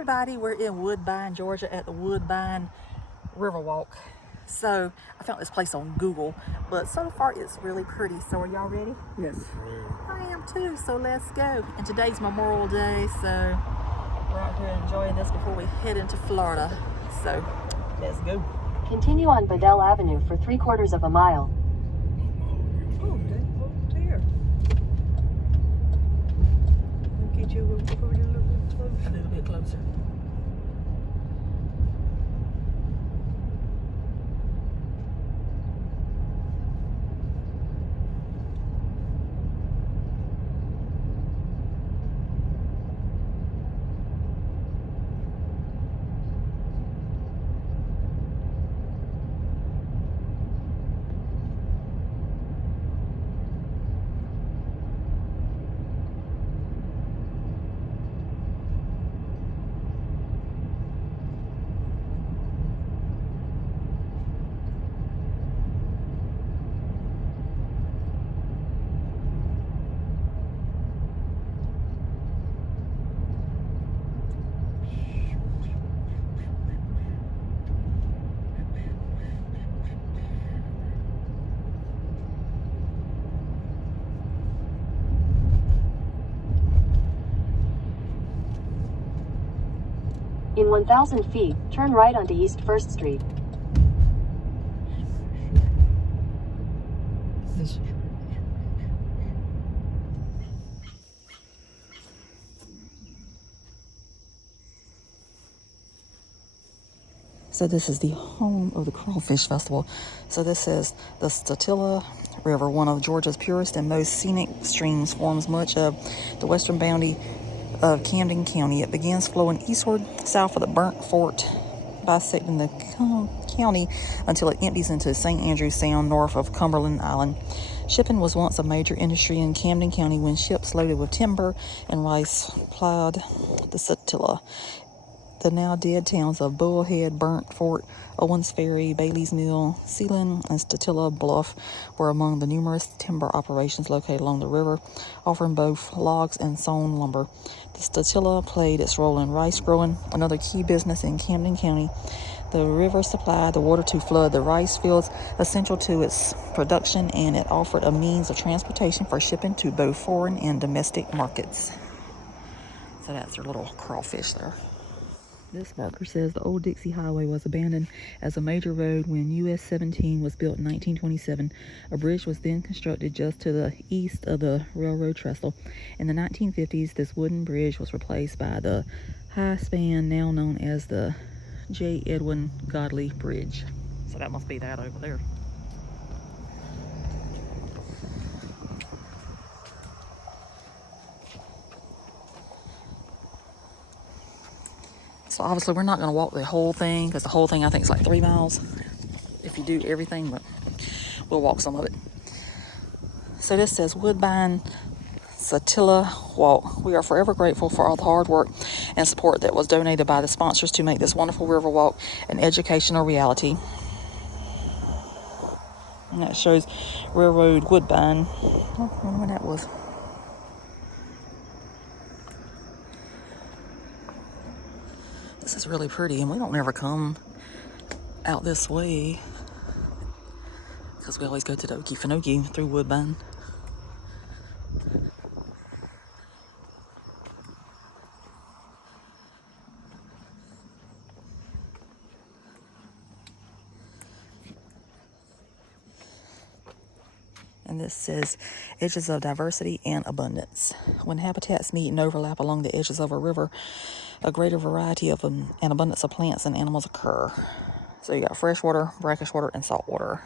everybody, we're in Woodbine, Georgia at the Woodbine Riverwalk. So I found this place on Google, but so far it's really pretty. So are y'all ready? Yes. I am too, so let's go. And today's Memorial Day, so we're out here enjoying this before we head into Florida. So let's go. Continue on Bedell Avenue for 3/4 of a mile. Oh, there. I'll get you a little bit closer. A little bit closer. In 1,000 feet, turn right onto East 1st Street. So this is the home of the Crawfish Festival. So this is the Satilla River, one of Georgia's purest and most scenic streams, forms much of the western boundary of Camden County. It begins flowing eastward, south of the Burnt Fort, bisecting the county until it empties into St. Andrews Sound north of Cumberland Island. Shipping was once a major industry in Camden County when ships loaded with timber and rice plied the Satilla. The now dead towns of Bullhead, Burnt Fort, Owens Ferry, Bailey's Mill, Sealand, and Satilla Bluff were among the numerous timber operations located along the river, offering both logs and sawn lumber. The Satilla played its role in rice growing, another key business in Camden County. The river supplied the water to flood the rice fields, essential to its production, and it offered a means of transportation for shipping to both foreign and domestic markets. So that's their little crawfish there. This marker says the old Dixie Highway was abandoned as a major road when US 17 was built in 1927. A bridge was then constructed just to the east of the railroad trestle. In the 1950s, this wooden bridge was replaced by the high span now known as the J. Edwin Godley Bridge. So that must be that over there. So obviously we're not going to walk the whole thing, because the whole thing I think is like 3 miles if you do everything, but we'll walk some of it. So this says Woodbine Satilla Walk. We are forever grateful for all the hard work and support that was donated by the sponsors to make this wonderful river walk an educational reality. And that shows Railroad Woodbine. I don't know when that was. This is really pretty, and we don't ever come out this way because we always go to the Okefenokee through Woodbine. And this says edges of diversity and abundance. When habitats meet and overlap along the edges of a river, a greater variety of an abundance of plants and animals occur. So you got freshwater, brackish water, and salt water.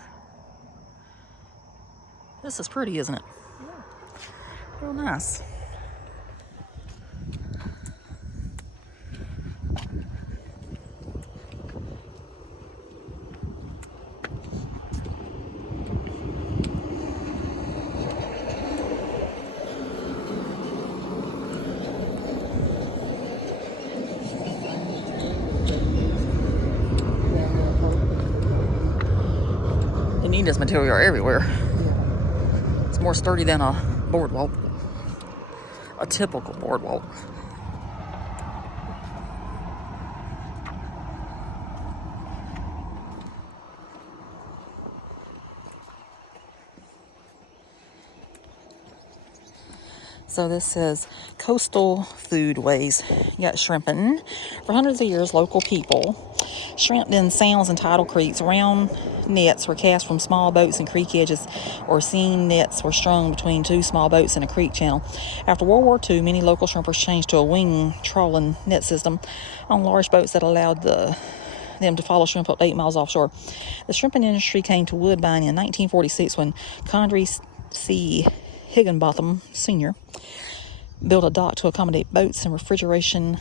This is pretty, isn't it? Yeah. Real nice. You need this material everywhere. It's more sturdy than a boardwalk, a typical boardwalk. So this says coastal foodways. You got shrimping. For hundreds of years, local people shrimped in sounds and tidal creeks. Round nets were cast from small boats in creek edges, or seine nets were strung between two small boats in a creek channel. After World War II, many local shrimpers changed to a wing trawling net system on large boats that allowed them to follow shrimp up to 8 miles offshore. The shrimping industry came to Woodbine in 1946 when Condrey C. Higginbotham Sr. built a dock to accommodate boats and refrigeration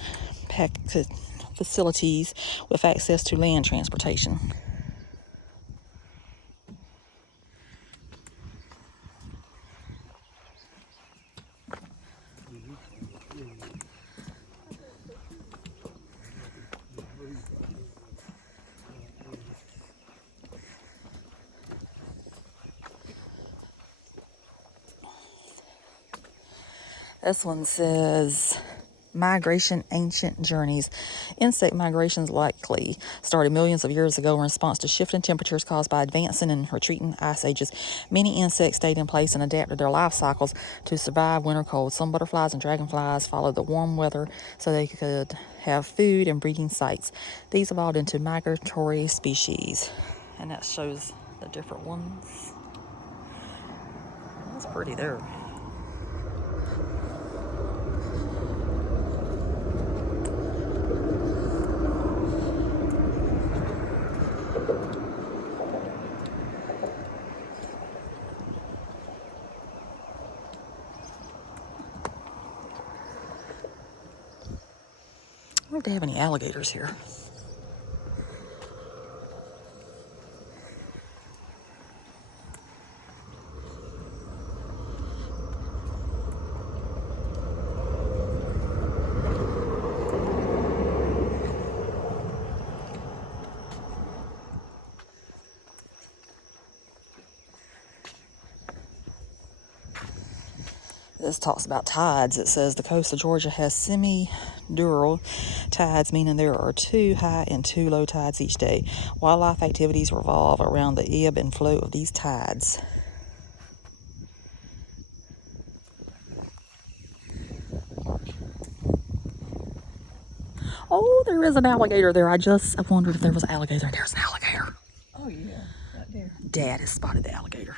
facilities with access to land transportation. This one says migration, ancient journeys. Insect migrations likely started millions of years ago in response to shifting temperatures caused by advancing and retreating ice ages. Many insects stayed in place and adapted their life cycles to survive winter cold. Some butterflies and dragonflies followed the warm weather so they could have food and breeding sites. These evolved into migratory species. And that shows the different ones. That's pretty there. I wonder if they have any alligators here. This talks about tides. It says the coast of Georgia has semi-dural tides, meaning there are 2 high and 2 low tides each day. Wildlife activities revolve around the ebb and flow of these tides. Oh, there is an alligator there. I wondered if there was an alligator. There's an alligator. Oh yeah, right there. Dad has spotted the alligator.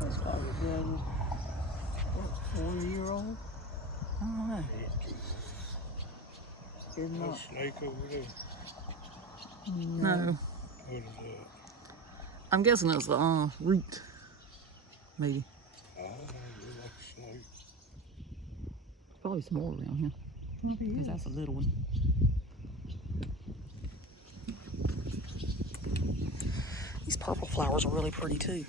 That's probably been 4-year-old. I don't know. Is No not. snake over there. No. What is that? I'm guessing it's the root. Maybe. I don't know. It look like a snake. Probably some more around here. Probably Because is. that's a little one. These purple flowers are really pretty too.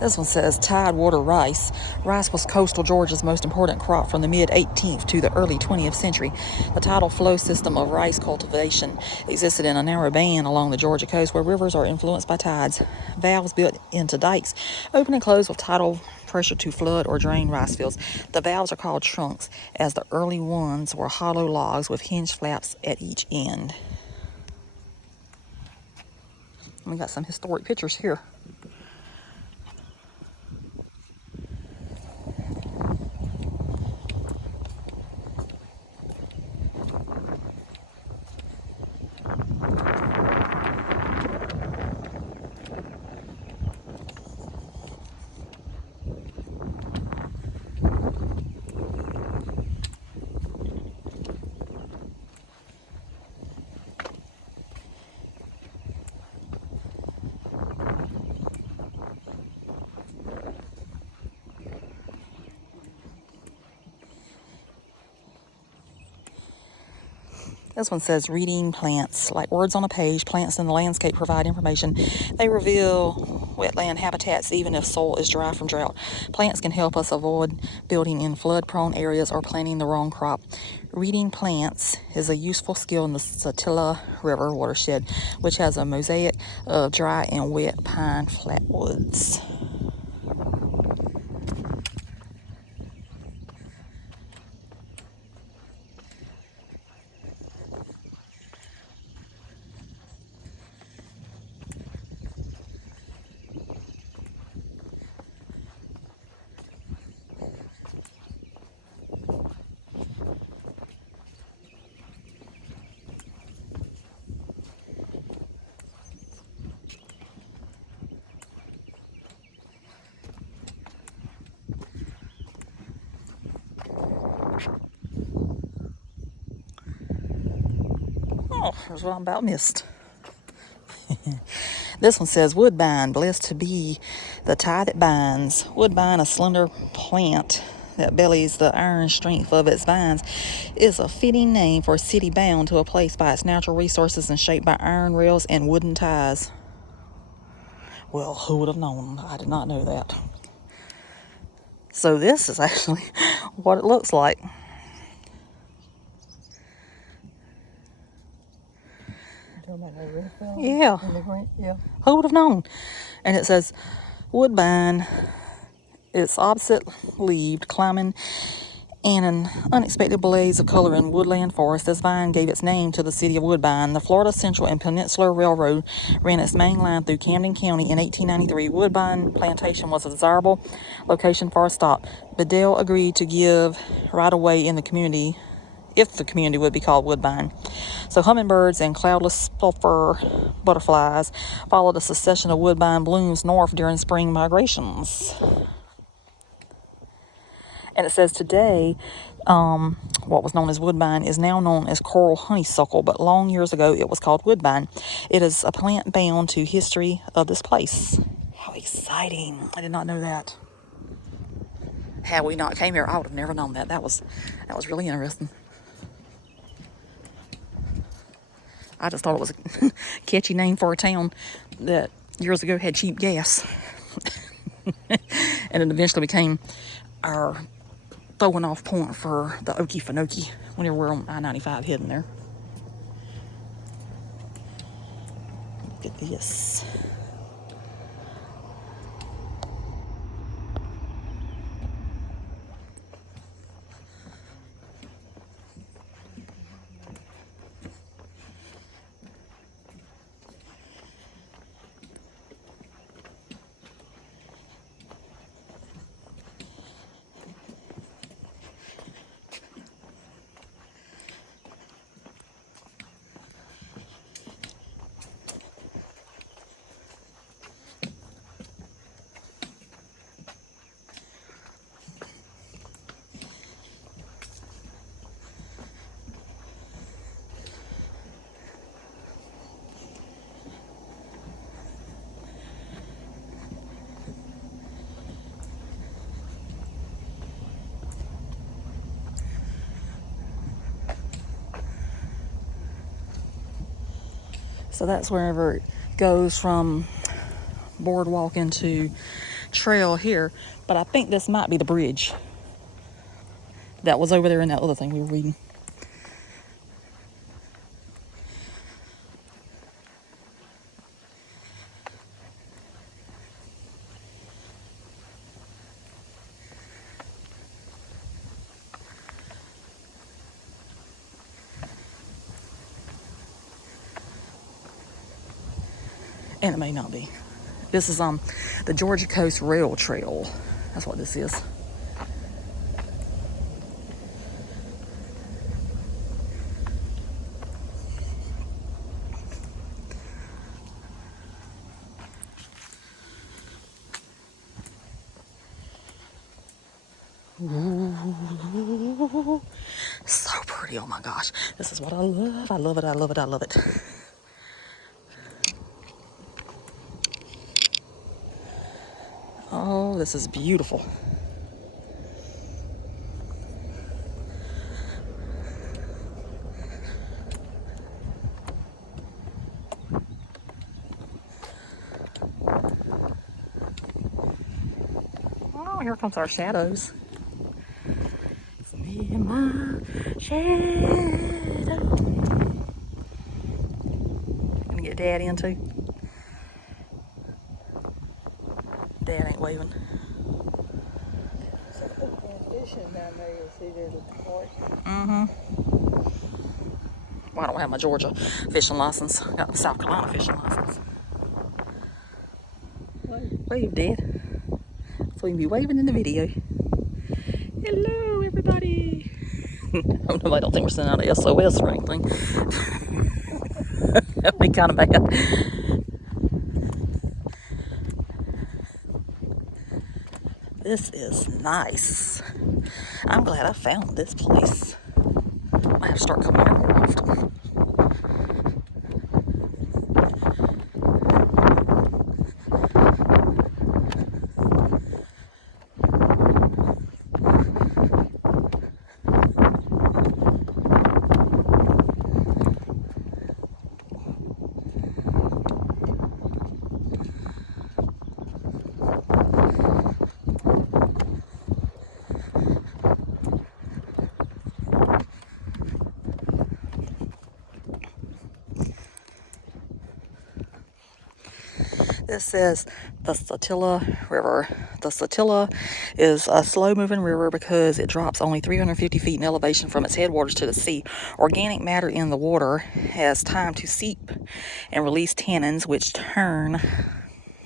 This one says tidewater rice. Rice was coastal Georgia's most important crop from the mid-18th to the early 20th century. The tidal flow system of rice cultivation existed in a narrow band along the Georgia coast where rivers are influenced by tides. Valves built into dikes open and close with tidal pressure to flood or drain rice fields. The valves are called trunks, as the early ones were hollow logs with hinged flaps at each end. We got some historic pictures here. This one says reading plants. Like words on a page, plants in the landscape provide information. They reveal wetland habitats even if soil is dry from drought. Plants can help us avoid building in flood-prone areas or planting the wrong crop. Reading plants is a useful skill in the Satilla River watershed, which has a mosaic of dry and wet pine flatwoods. Oh, here's what I'm about missed. This one says, Woodbine, blessed to be the tie that binds. Woodbine, a slender plant that bellies the iron strength of its vines, is a fitting name for a city bound to a place by its natural resources and shaped by iron rails and wooden ties. Well, who would have known? I did not know that. So this is actually what it looks like. Talking about that red film? Yeah. And the green, yeah. Who would have known? And it says, Woodbine, it's opposite-leaved, climbing in an unexpected blaze of color in woodland forest. This vine gave its name to the city of Woodbine. The Florida Central and Peninsular Railroad ran its main line through Camden County in 1893. Woodbine Plantation was a desirable location for a stop. Bedell agreed to give right away in the community if the community would be called Woodbine. So hummingbirds and cloudless sulfur butterflies followed a succession of woodbine blooms north during spring migrations. And it says today, what was known as woodbine is now known as coral honeysuckle, but long years ago it was called woodbine. It is a plant bound to history of this place. How exciting. I did not know that. Had we not came here, I would have never known that. That was really interesting. I just thought it was a catchy name for a town that years ago had cheap gas. And it eventually became our throwing off point for the Okefenokee whenever we're on I-95 heading there. Look at this. So that's wherever it goes from boardwalk into trail here. But I think this might be the bridge that was over there in that other thing we were reading. And it may not be. This is the Georgia Coast Rail Trail. That's what this is. Ooh, so pretty. Oh my gosh. This is what I love. I love it. I love it. I love it. Oh, this is beautiful. here comes our shadows. It's me and my shadow. Gonna get Dad in too. Dad ain't waving. So people fishing down there, you'll see there's a park. Mm-hmm. Well, I don't have my Georgia fishing license. I got the South Carolina fishing license. Wave, Dad. So you can be waving in the video. Hello, everybody. I hope nobody don't think we're sending out a SOS or anything. That'd be kind of bad. This is nice. I'm glad I found this place. I might have to start coming here more often. This says the Satilla River. The Satilla is a slow-moving river because it drops only 350 feet in elevation from its headwaters to the sea. Organic matter in the water has time to seep and release tannins, which turn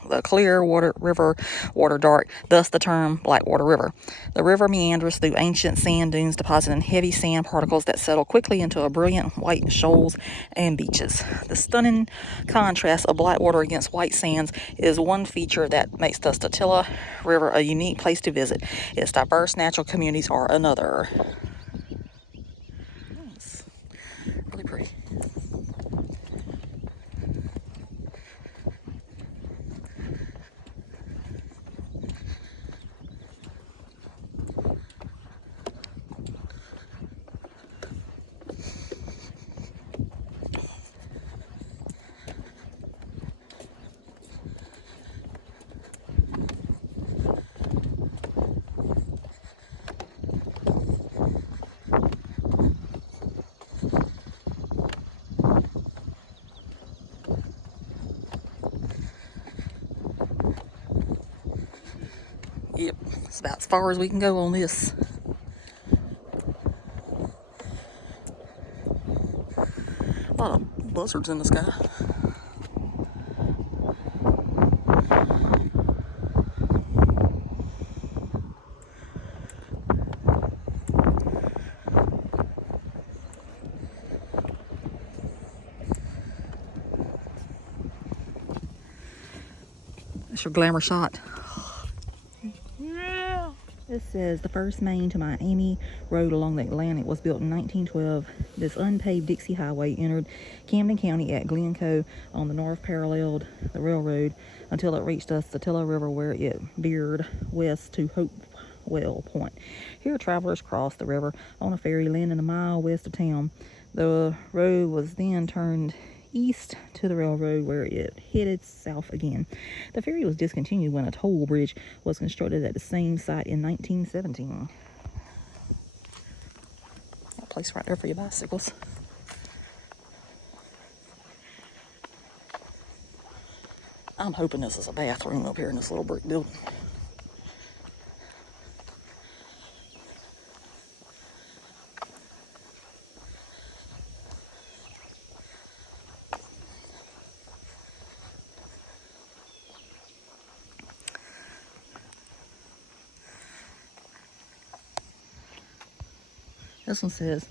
the clear river water dark, thus the term Blackwater River. The river meanders through ancient sand dunes depositing heavy sand particles that settle quickly into a brilliant white shoals and beaches. The stunning contrast of Blackwater against white sands is one feature that makes the Satilla River a unique place to visit. Its diverse natural communities are another. It's really pretty. Yep, it's about as far as we can go on this. A lot of buzzards in the sky. That's your glamour shot. Yeah. This says the first Maine to Miami road along the Atlantic was built in 1912. This unpaved Dixie Highway entered Camden County at Glencoe on the north, paralleled the railroad until it reached the Satilla River, where it veered west to Hopewell Point. Here travelers crossed the river on a ferry landing a mile west of town. The road was then turned east to the railroad, where it headed south again. The ferry was discontinued when a toll bridge was constructed at the same site in 1917. A place right there for your bicycles. I'm hoping this is a bathroom up here in this little brick building. This one says,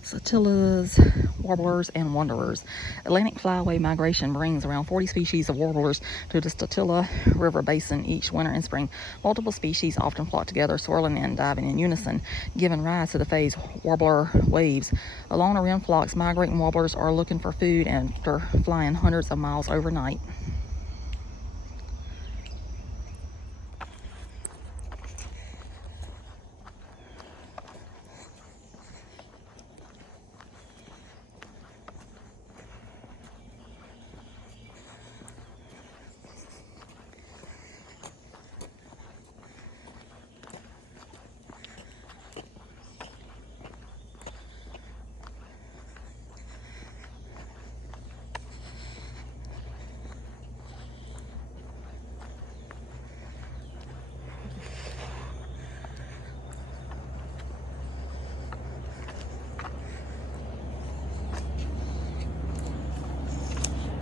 Satillas, warblers, and wanderers. Atlantic flyway migration brings around 40 species of warblers to the Satilla River basin each winter and spring. Multiple species often flock together, swirling and diving in unison, giving rise to the phase warbler waves. Along the rim flocks, migrating warblers are looking for food after flying hundreds of miles overnight.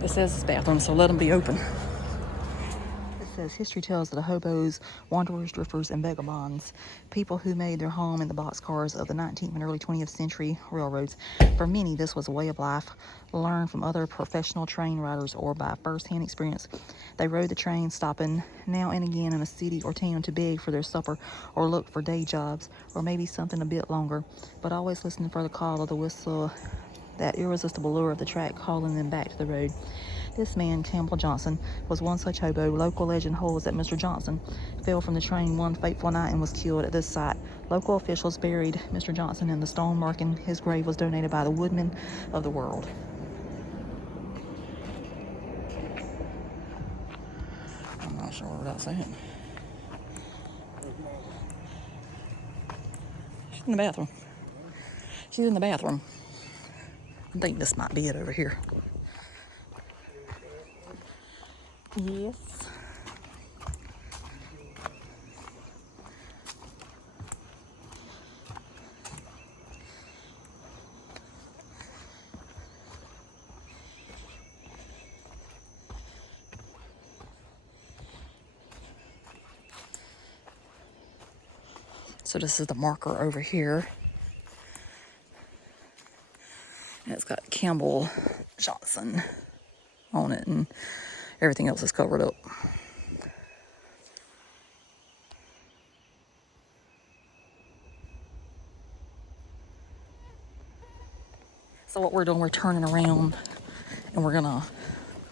It says it's bathroom, so let them be open. It says history tells that the hobos, wanderers, drifters, and vagabonds, people who made their home in the boxcars of the 19th and early 20th century railroads, for many this was a way of life learned from other professional train riders or by first-hand experience. They rode the train, stopping now and again in a city or town to beg for their supper or look for day jobs or maybe something a bit longer, but always listening for the call of the whistle, that irresistible lure of the track calling them back to the road. This man, Campbell Johnson, was one such hobo. Local legend holds that Mr. Johnson fell from the train one fateful night and was killed at this site. Local officials buried Mr. Johnson, and the stone marking his grave was donated by the Woodmen of the world. I'm not sure what that's saying. She's in the bathroom. She's in the bathroom. I think this might be it over here. Yes. So this is the marker over here. And it's got Campbell Johnson on it, and everything else is covered up. So what we're doing, we're turning around and we're gonna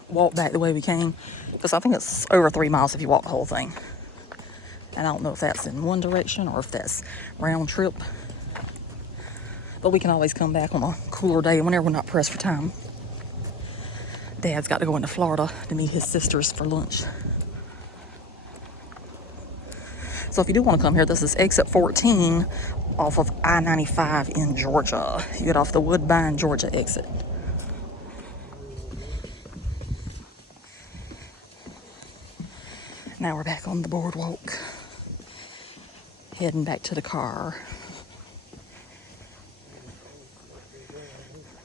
walk back the way we came, because I think it's over 3 miles if you walk the whole thing. And I don't know if that's in one direction or if that's round trip, but we can always come back on a cooler day whenever we're not pressed for time. Dad's got to go into Florida to meet his sisters for lunch. So if you do want to come here, this is exit 14 off of I-95 in Georgia. You get off the Woodbine, Georgia exit. Now we're back on the boardwalk, heading back to the car.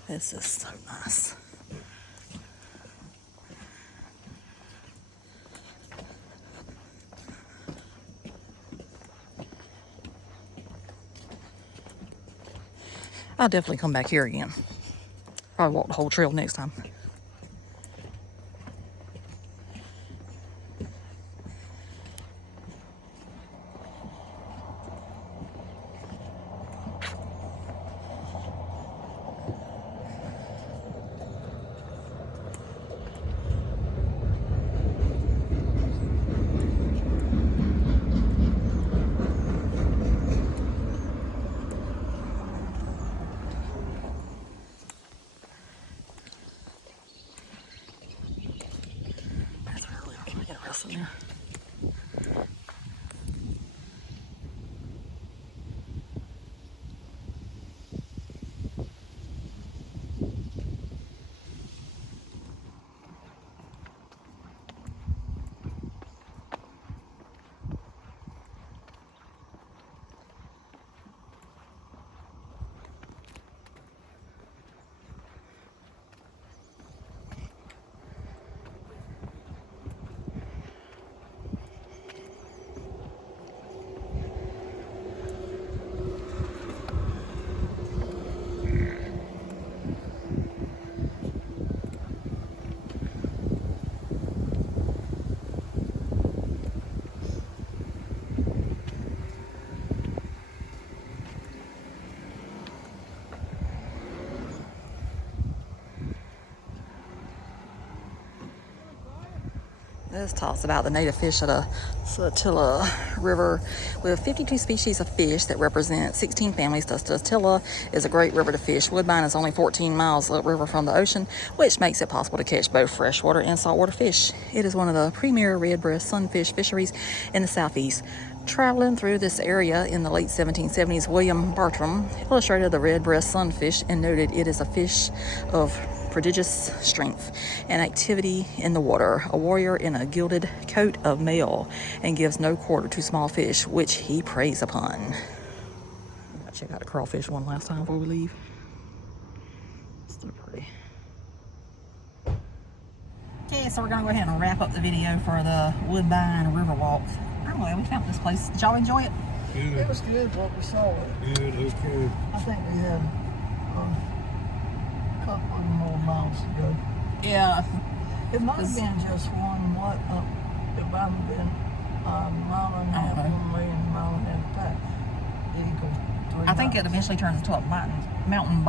This is so nice. I'll definitely come back here again. Probably walk the whole trail next time. That's really interesting there. This talks about the native fish of the Satilla River with 52 species of fish that represent 16 families. The Satilla is a great river to fish. Woodbine is only 14 miles upriver from the ocean, which makes it possible to catch both freshwater and saltwater fish. It is one of the premier red-breast sunfish fisheries in the southeast. Traveling through this area in the late 1770s, William Bartram illustrated the red-breast sunfish and noted it is a fish of prodigious strength and activity in the water, a warrior in a gilded coat of mail, and gives no quarter to small fish, which he preys upon. I'll check out the crawfish one last time before we leave. So pretty. Okay, so we're gonna go ahead and wrap up the video for the Woodbine River Walk. I don't know, we found this place. Did y'all enjoy it? It was good what we saw. Good, okay. I think we had a couple of more miles to go. Yeah. It might have been just one, it might have been a mile and a half one way and a mile and a half back. Did he go 3 I think it miles? eventually turns into a mountain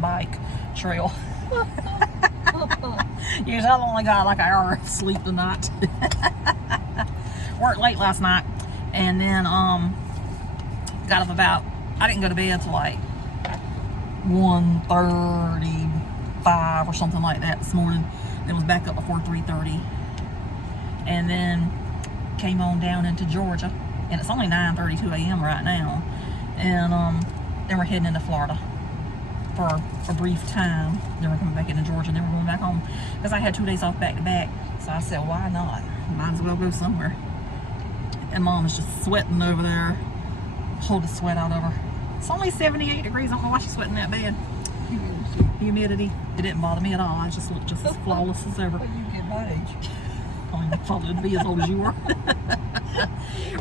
bike trail. Usually I've only got like an hour of sleep tonight. Worked late last night, and then got up about, I didn't go to bed till like 1:35 or something like that this morning. Then was back up before 3:30, and then came on down into Georgia, and it's only 9:32 a.m. right now, and then we're heading into Florida for a brief time. Then we're coming back into Georgia, and then we're going back home because I had 2 days off back to back. So I said, why not? Might as well go somewhere. And Mom is just sweating over there. Hold the sweat out of her. It's only 78 degrees. I don't know why she's sweating that bad. Humidity. It didn't bother me at all. I just looked just as flawless as ever. Well, you get my age. I thought it'd be as old as you were.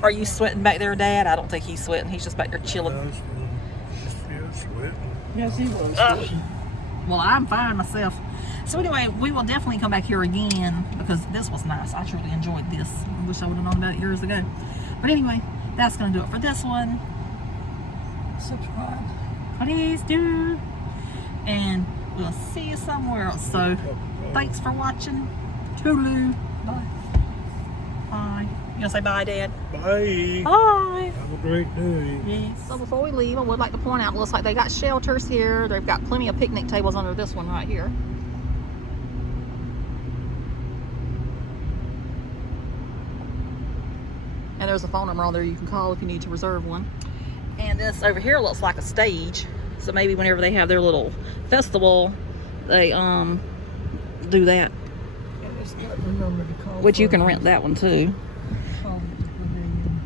Are you sweating back there, Dad? I don't think he's sweating. He's just back there chilling. Yeah, sweating. Yes, he was. Well, I'm fine myself. So anyway, we will definitely come back here again because this was nice. I truly enjoyed this. I wish I would have known about it years ago. But anyway, that's going to do it for this one. Subscribe. Please do. And we'll see you somewhere else. So thanks for watching. Toodaloo. Bye. Bye. You gonna say bye, Dad? Bye. Bye. Have a great day. Yes. So before we leave, I would like to point out, it looks like they got shelters here. They've got plenty of picnic tables under this one right here. And there's a phone number on there you can call if you need to reserve one. And this over here looks like a stage. So maybe whenever they have their little festival, they do that. Yeah, just got the number to call. Which you for can it. rent that one too. Call the pavilion.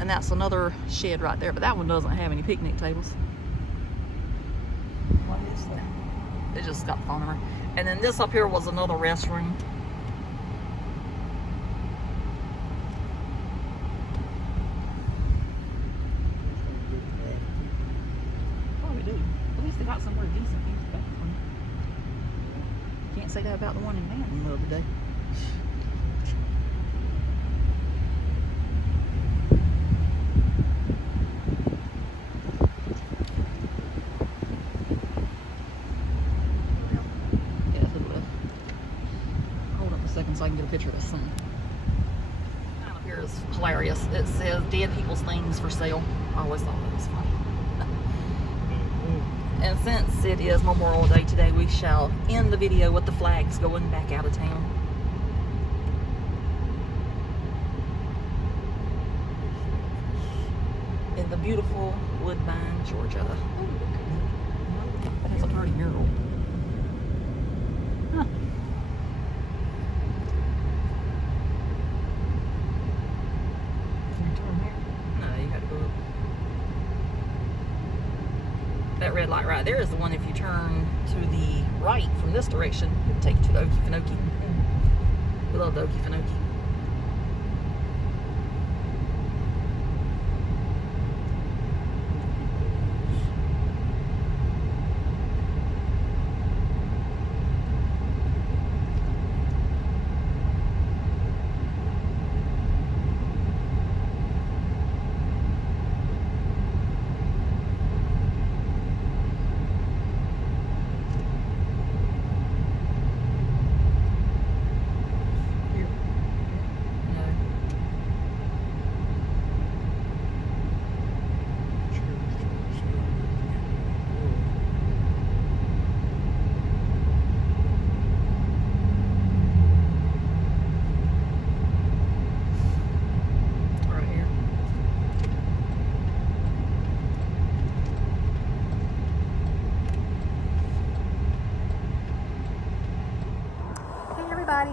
And that's another shed right there, but that one doesn't have any picnic tables. What is that? They just got the phone number. And then this up here was another restroom. Probably do. At least they got somewhere decent here. Can't say that about the one in Manton the other day. So I can get a picture of the sun. Down up here is hilarious. It says dead people's things for sale. I always thought that was funny. And since it is Memorial Day today, we shall end the video with the flags going back out of town. In the beautiful Woodbine, Georgia. That has a pretty mural. Huh. That red light right there is the one if you turn to the right from this direction, it will take you to the Okefenokee. We love the Okefenokee.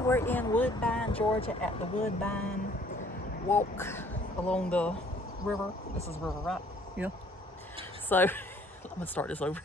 We're in Woodbine, Georgia at the Woodbine Walk along the river. This is the river, right? Yeah. So I'm gonna start this over.